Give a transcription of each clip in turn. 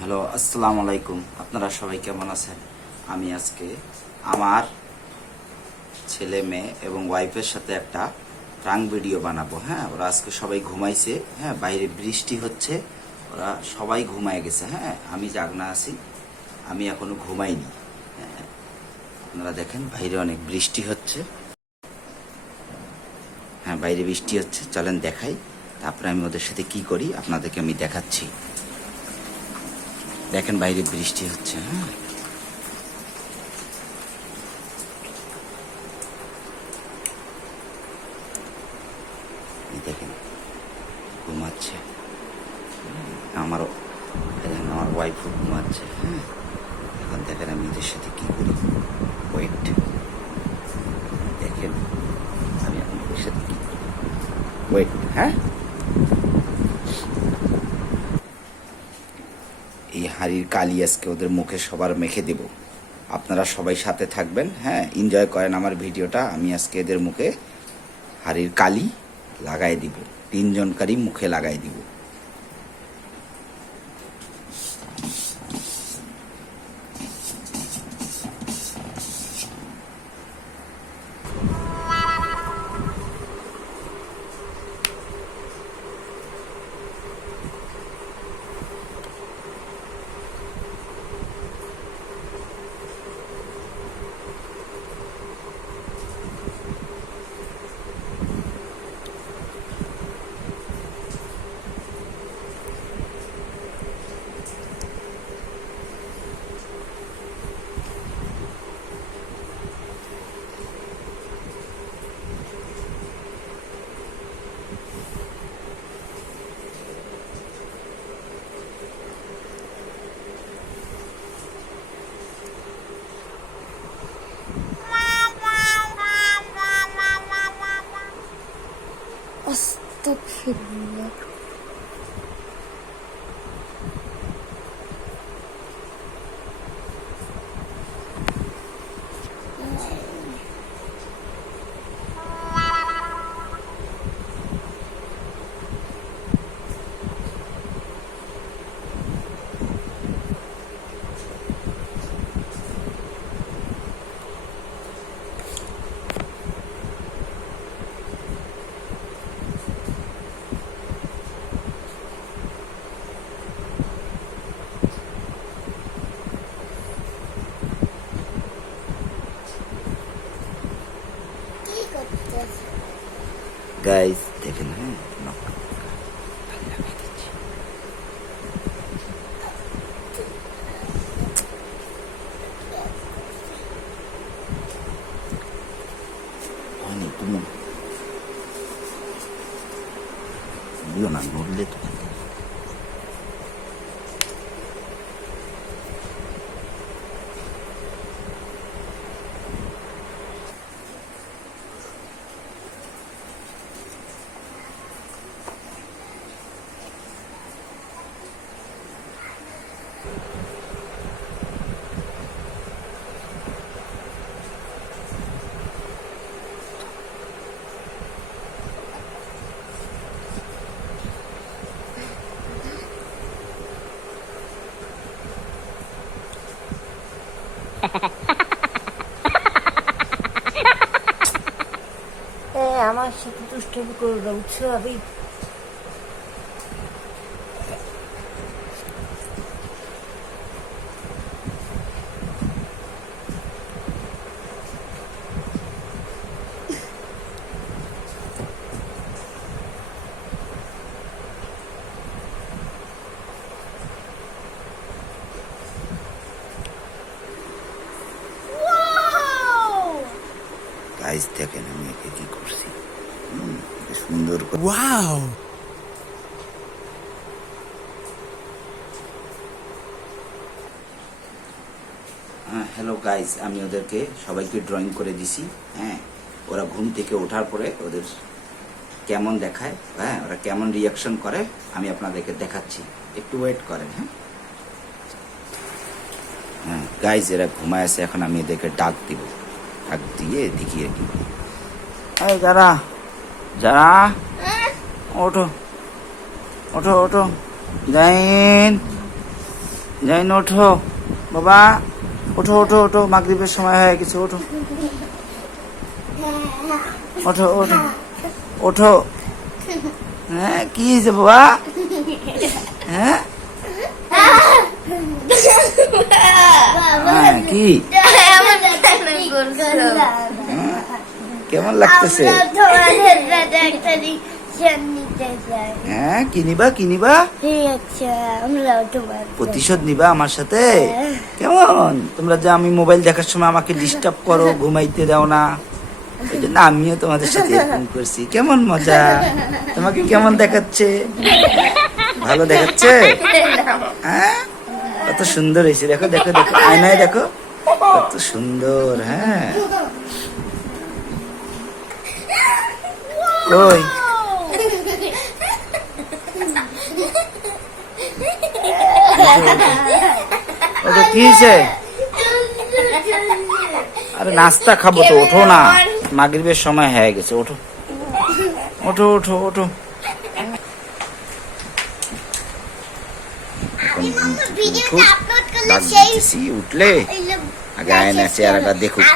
Hello, আসসালামু আলাইকুম। আপনারা সবাই কেমন আছেন? আমি আজকে আমার ছেলে মেয়ে এবং ওয়াইফের সাথে একটা প্রাঙ্ক ভিডিও বানাবো। হ্যাঁ, ওরা আজকে সবাই ঘুমাইছে। হ্যাঁ, বাইরে বৃষ্টি হচ্ছে, ওরা সবাই ঘুমায় গেছে। হ্যাঁ, আমি জাগনা আছি, আমি এখনো ঘুমাইনি। হ্যাঁ, আপনারা দেখেন বাইরে অনেক বৃষ্টি হচ্ছে। হ্যাঁ, বাইরে বৃষ্টি হচ্ছে, চলেন দেখাই। তারপরে আমি ওদের সাথে কি করি আপনাদেরকে আমি দেখাচ্ছি। দেখেন বাইরে বৃষ্টি হচ্ছে। হ্যাঁ, দেখেন ঘুমাচ্ছে। আমারও দেখেন, আমার ওয়াইফও ঘুমাচ্ছে। হ্যাঁ, এখন দেখেন আমি এদের সাথে কি করি। ওয়েট, দেখেন আমি এখন এদের সাথে কি করি। ওয়েট, হ্যাঁ, এই হাড়ির কালি আজকে ওদের মুখে সবার মেখে দেব। আপনারা সবাই সাথে থাকবেন। হ্যাঁ, এনজয় করেন আমার ভিডিওটা। আমি আজকে এদের মুখে হাড়ির কালি লাগাই দিব, তিনজনকারই মুখে লাগাই দিব। Astagfirullah. গাইস দেখেন, হ্যাঁ, নক লাগাই দিচ্ছি। অনেক ঘুমো দিও না, নড়লে তো আমার সাথে দুষ্টুমি করবে, বুঝছো? আমি গাইস দেখেন আমি একে কি করছি। কি সুন্দর করে। Wow! হ্যাঁ, হ্যালো গাইস, আমি ওদেরকে সবাইকে ড্রয়িং করে দিছি। হ্যাঁ, ওরা ঘুম থেকে ওঠার পরে ওদের কেমন দেখায়, হ্যাঁ, ওরা কেমন রিয়াকশন করে আমি আপনাদেরকে দেখাচ্ছি। একটু ওয়েট করেন। হ্যাঁ, হ্যাঁ গাইস, এরা ঘুমায় আছে। এখন আমি এদেরকে ডাক দিব, ডাক দিয়ে দেখিয়ে দিব। এই যারা যারা ওঠো ওঠো ওঠো, জাইন জাইন ওঠো বাবা, ওঠো ওঠো ওঠো, মাগরিবের সময় হয়ে গেছে, ওঠো ওঠো ওঠো ওঠো। হ্যাঁ কি হয়েছে বাবা? হ্যাঁ হ্যাঁ, কি কেমন লাগতেছে? হ্যাঁ কিনিবা কিনিবা, প্রতিশোধ নিবা আমার সাথে? কেমন তোমরা যে আমি মোবাইল দেখার সময় আমাকে ডিস্টার্ব করো, ঘুমাইতে দাও না, এই জন্য আমিও তোমাদের সাথে এরকম করছি। কেমন মজা, তোমাকে কেমন দেখাচ্ছে? ভালো দেখাচ্ছে? হ্যাঁ কত সুন্দর হয়েছে, দেখো দেখো দেখো, আয়নায় দেখো কত সুন্দর। হ্যাঁ কই ওটা কি হয়েছে? আরে নাস্তা খাবো তো, ওঠো না, মাগরিবের সময় হয়ে গেছে, ওঠো ওঠো ওঠো ওঠো। উঠলে আগে আয়না চেহারাটা দেখুক,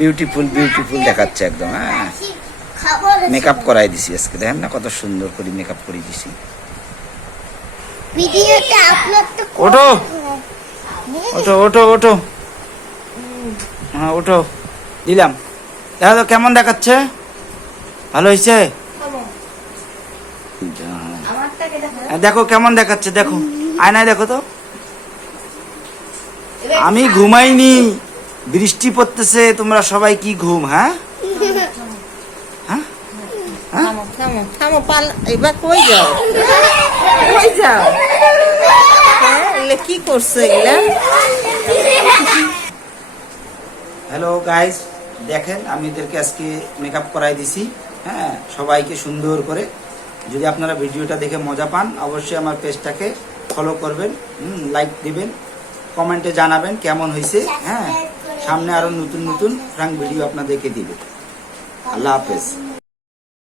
বিউটিফুল বিউটিফুল দেখাচ্ছে একদম। হ্যাঁ মেকআপ করাই দিছি আজকে, দেখেন না কত সুন্দর করে মেকআপ করে দিছি। ওঠো ওঠো ওঠো ওঠো, হ্যাঁ ওঠো, দিলাম। দেখো তো কেমন দেখাচ্ছে, ভালো হয়েছে? দেখো কেমন দেখাচ্ছে, দেখো আয়নায় দেখো তো। আমি ঘুমাইনি, বৃষ্টি পড়তেছে, তোমরা সবাই কি ঘুম? হ্যাঁ থামো থামো থামো, এবার কই যাও, কই যাও? হ্যাঁ এগুলো কি করছো এগুলা? হ্যালো গাইস, দেখেন আমি এদেরকে আজকে মেকআপ করাই দিছি। হ্যাঁ সবাইকে সুন্দর করে। যদি আপনারা ভিডিওটা দেখে মজা পান, অবশ্যই আমার পেজটাকে ফলো করবেন, লাইক দিবেন, কমেন্টে জানাবেন কেমন হয়েছে। হ্যাঁ সামনে আরো নতুন নতুন প্র্যাঙ্ক ভিডিও আপনাদেরকে দিবে। আল্লাহ হাফেজ।